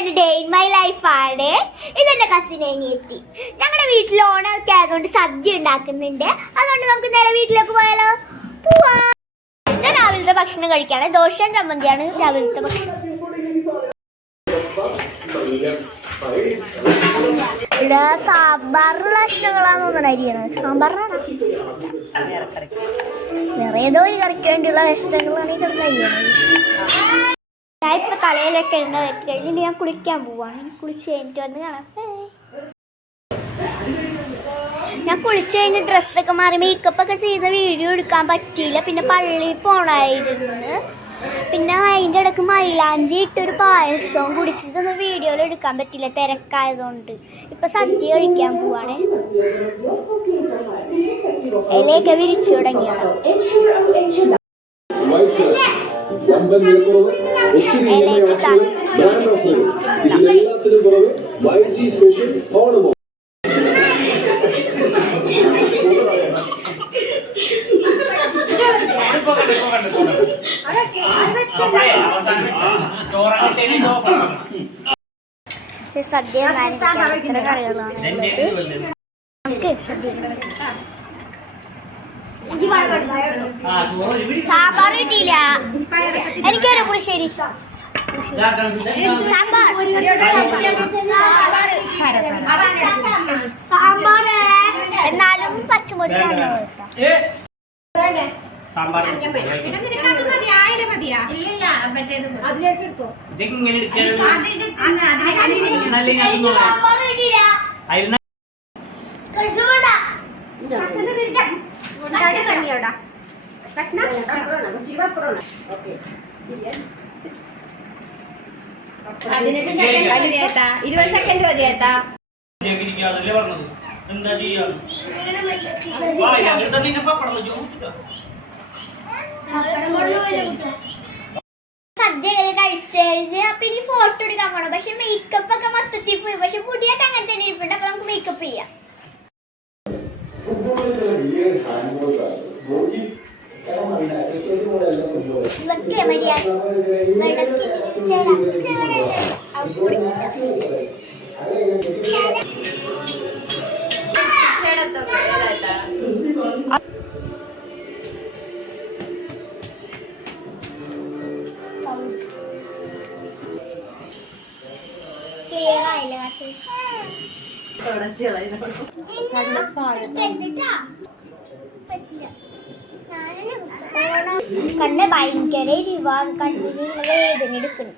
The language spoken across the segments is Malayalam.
എൻ്റെ ഡേ ഇൻ മൈ ലൈഫാണ്. ഇതെൻ്റെ കസിൻ അനിയത്തി. ഞങ്ങളുടെ വീട്ടിൽ ഓണമൊക്കെ ആയതുകൊണ്ട് സദ്യ ഉണ്ടാക്കുന്നുണ്ട്. അതുകൊണ്ട് നമുക്ക് നേരെ വീട്ടിലേക്ക് പോയാലോ? പോവാ. ഞാൻ രാവിലത്തെ ഭക്ഷണം കഴിക്കാണ്. ദോശയും ചമ്മന്തിയാണ് രാവിലത്തെ ഭക്ഷണം. ഇവിടെ സാമ്പാറിനുള്ള ഭക്ഷണങ്ങളാന്ന് തോന്നുന്നു അരിയണത്. സാമ്പാറിനാണ് വേറെ ഏതോ ഒരു കറിക്ക് വേണ്ടിയുള്ള ഭക്ഷണങ്ങളാണ് ഈ കിടന്ന് അരിയണത്. ഞാൻ ഇപ്പൊ തലയിലൊക്കെ എണ്ണ വെച്ച് കഴിഞ്ഞിട്ട് ഞാൻ കുളിക്കാൻ പോവാണ്. കുളിച്ച് കഴിഞ്ഞിട്ട് വന്ന് കാണാം. ഞാൻ കുളിച്ച് കഴിഞ്ഞ് ഡ്രസ്സൊക്കെ മാറി മേക്കപ്പൊക്കെ ചെയ്ത വീഡിയോ എടുക്കാൻ പറ്റിയില്ല. പിന്നെ പള്ളിയിൽ പോണായിരുന്നു. പിന്നെ അതിൻ്റെ ഇടയ്ക്ക് മൈലാഞ്ചി ഇട്ടൊരു പായസവും കുടിച്ചിട്ടൊന്നും വീഡിയോയിൽ എടുക്കാൻ പറ്റില്ല, തിരക്കായതുകൊണ്ട്. ഇപ്പൊ സദ്യ കഴിക്കാൻ പോവാണ്. ഇലയൊക്കെ വിരിച്ചു തുടങ്ങിയാണ്. സദ്യ കറികളാണ്. സാമ്പാർ കിട്ടിയില്ല. എനിക്കൊരു പുളിശ്ശേരി സാമ്പാർ. എന്നാലും പച്ചമുരി സദ്യ കഴിച്ചഴിഞ്ഞ് അപ്പൊ ഇനി ഫോട്ടോ എടുക്കാൻ പോണം. പക്ഷെ മേക്കപ്പ് ഒക്കെ മൊത്തത്തിൽ പോയി. പക്ഷെ മുടിയൊക്കെ അങ്ങനെ തന്നെ ഇരിപ്പുണ്ട്. അപ്പൊ നമുക്ക് മേക്കപ്പ് ചെയ്യാം. ഇതൊക്കെ മര്യാദ കണ്ണ് ഭയങ്കര എരിവാണ്. കണ്ണിന് വേദന എടുക്കുന്നു.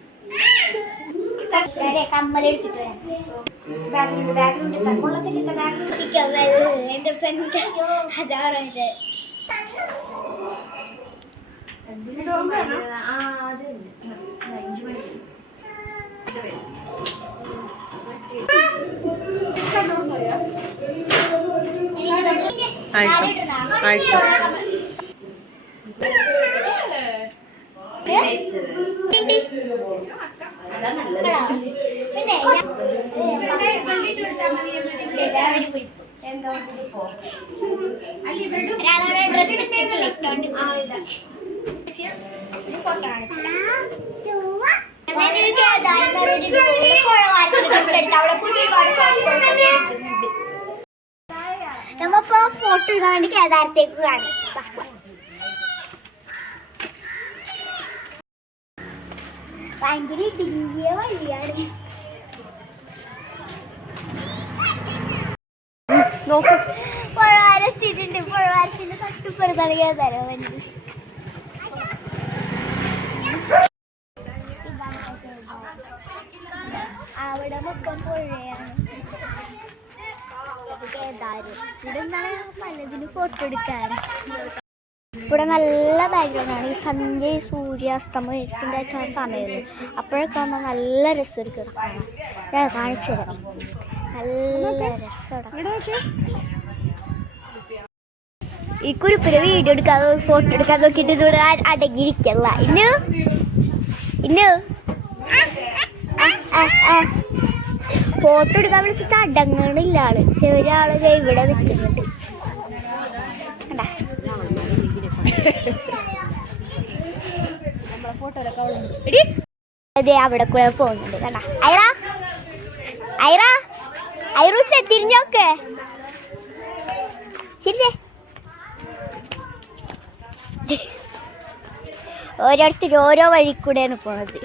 കമ്മലെടുത്തിട്ട് പിന്നെ നമ്മപ്പോ ഫോട്ടോ എടുക്കാൻ വേണ്ടി കേദാരത്തേക്ക് കാണും. ഭയങ്കര ഇടുങ്ങിയ വഴിയാണ്. പുഴവാരെത്തിയിട്ടുണ്ട്. പുഴവാരത്തിന്റെ തൊട്ടുപ്പുറത്താണ് കേദാരം വന്നത്. അവിടെ മൊത്തം പുഴയാണ്. കേദാരം. ഇവിടെ നിന്നാണ് പലതിന് ഫോട്ടോ എടുക്കാറ്. ഇവിടെ നല്ല ബാക്ക്ഗ്രൗണ്ടാണ്. ഈ സന്ധ്യ സൂര്യാസ്തമയത്തിൻ്റെ സമയത്ത് അപ്പോഴൊക്കെ ആകുമ്പോൾ നല്ല രസമായിരിക്കും. ഞാൻ കാണിച്ചു തരാം. നല്ല രസമാണ്. ഈ കുരുപ്പിന് വീഡിയോ എടുക്കാതെ ഫോട്ടോ എടുക്കാൻ നോക്കിയിട്ട് ഇവിടെ അടങ്ങിയിരിക്കല്ല. ഇന്നു ഫോട്ടോ എടുക്കാൻ വിളിച്ചിട്ട് അടങ്ങണില്ല ആള്. ഒരാള് ഇവിടെ നിൽക്കുന്നുണ്ട്. അതെ അവിടെ കൂടെ പോകുന്നുണ്ട് കണ്ട. ഐറൂസ് തിരിഞ്ഞോക്ക്. ഓരോരുത്തർ ഓരോ വഴി കൂടെയാണ് പോണത്.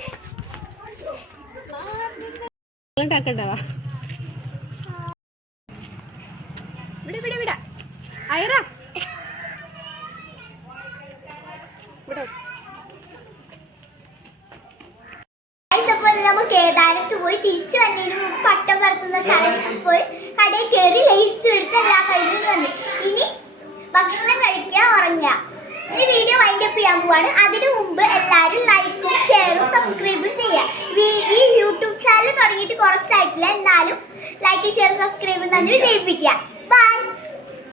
നമ്മൾ കേദാരത്ത് പോയി തിരിച്ചു വന്നതിന് മുമ്പ് പട്ടം പറത്തുന്ന സ്ഥലത്ത് പോയി കടയിൽ കയറി ലൈസ് എടുത്ത് എല്ലാം കഴിഞ്ഞിട്ട് വന്നു. ഇനി ഭക്ഷണം കഴിക്കുക, ഉറങ്ങുക. ഇനി വീഡിയോ വൈൻഡപ്പ് ചെയ്യാൻ പോവാണ്. അതിനു മുമ്പ് എല്ലാവരും ലൈക്കും ഷെയറും സബ്സ്ക്രൈബും ചെയ്യുക. ഈ യൂട്യൂബ് ചാനൽ തുടങ്ങിയിട്ട് കുറച്ചായിട്ടില്ല, എന്നാലും ലൈക്ക് ഷെയർ സബ്സ്ക്രൈബും തന്നെ വിജയിപ്പിക്കുക. ബൈ.